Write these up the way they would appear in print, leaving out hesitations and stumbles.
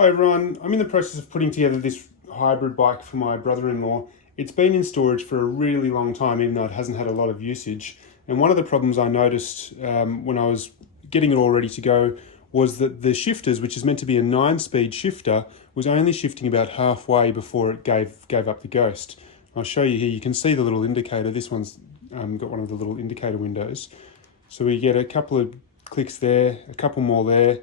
Hi everyone, I'm in the process of putting together this hybrid bike for my brother-in-law. It's been in storage for a really long time, even though it hasn't had a lot of usage. And one of the problems I noticed when I was getting it all ready to go was that the shifters, which is meant to be a 9-speed shifter, was only shifting about halfway before it gave up the ghost. I'll show you here. You can see the little indicator. This one's got one of the little indicator windows. So we get a couple of clicks there, a couple more there,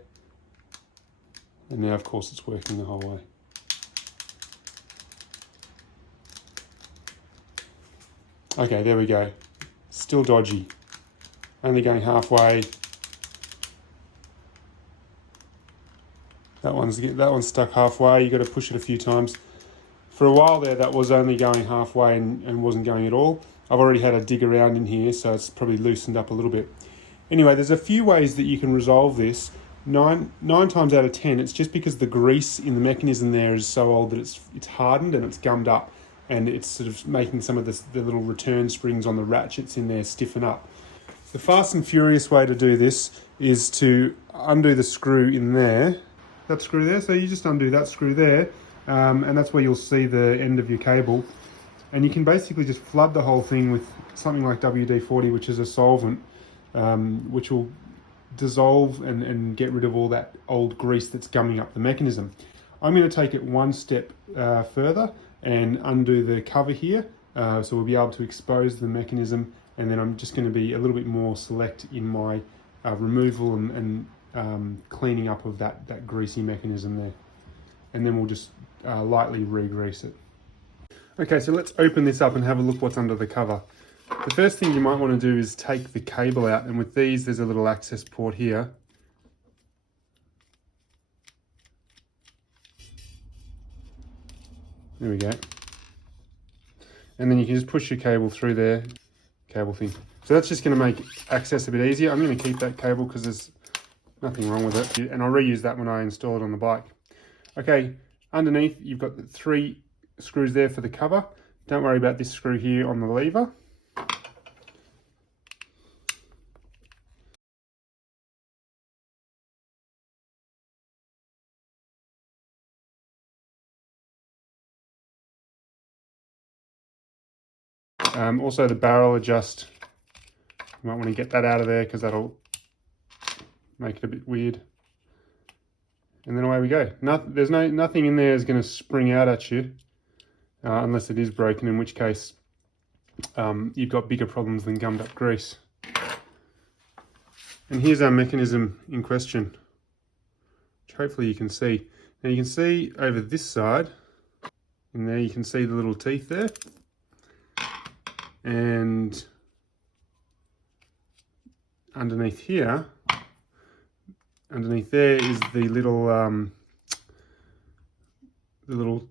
and now of course it's working the whole way. Okay, there we go. Still dodgy. Only going halfway. That one's stuck halfway. You've got to push it a few times. For a while there, that was only going halfway and wasn't going at all. I've already had a dig around in here, so it's probably loosened up a little bit. Anyway, there's a few ways that you can resolve this. Nine times out of 10, it's just because the grease in the mechanism there is so old that it's hardened and it's gummed up, and it's sort of making some of the little return springs on the ratchets in there stiffen up. The fast and furious way to do this is to undo the screw in there. That screw there, so you just undo that screw there, and that's where you'll see the end of your cable. And you can basically just flood the whole thing with something like WD-40, which is a solvent, which will dissolve and get rid of all that old grease that's gumming up the mechanism. I'm going to take it one step further and undo the cover here, so we'll be able to expose the mechanism, and then I'm just going to be a little bit more select in my removal and cleaning up of that greasy mechanism there. And then we'll just lightly re-grease it. Okay, so let's open this up and have a look what's under the cover. The first thing you might want to do is take the cable out, and with these there's a little access port here. There we go. And then you can just push your cable through there, cable thing. So that's just going to make access a bit easier. I'm going to keep that cable because there's nothing wrong with it, and I'll reuse that when I install it on the bike. Okay, underneath you've got the 3 screws there for the cover. Don't worry about this screw here on the lever. Also the barrel adjust, you might want to get that out of there because that'll make it a bit weird. And then away we go. There's nothing in there is going to spring out at you, unless it is broken, in which case you've got bigger problems than gummed up grease. And here's our mechanism in question, which hopefully you can see. Now you can see over this side, in there you can see the little teeth there. And underneath here, underneath there is the little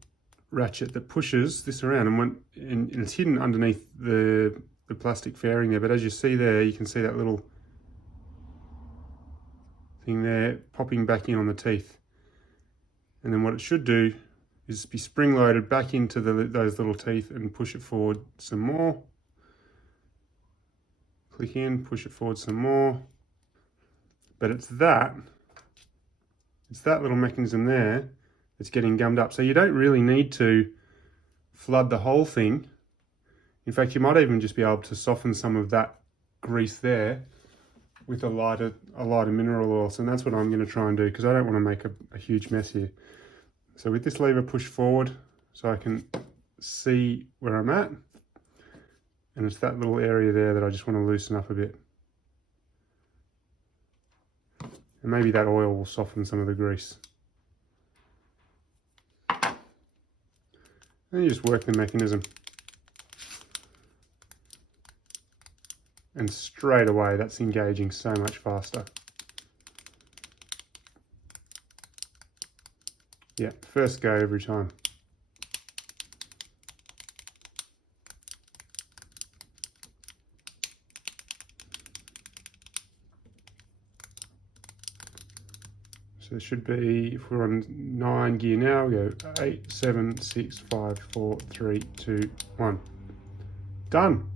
ratchet that pushes this around, and it's hidden underneath the plastic fairing there. But as you see there, you can see that little thing there popping back in on the teeth. And then what it should do is be spring loaded back into those little teeth and push it forward some more. Click in, push it forward some more. But it's that little mechanism there that's getting gummed up. So you don't really need to flood the whole thing. In fact, you might even just be able to soften some of that grease there with a lighter mineral oil. So that's what I'm going to try and do, because I don't want to make a huge mess here. So with this lever, push forward so I can see where I'm at. And it's that little area there that I just want to loosen up a bit. And maybe that oil will soften some of the grease. And you just work the mechanism. And straight away, that's engaging so much faster. Yeah, first go every time. So it should be, if we're on 9 gear now, we go 8, 7, 6, 5, 4, 3, 2, 1. Done.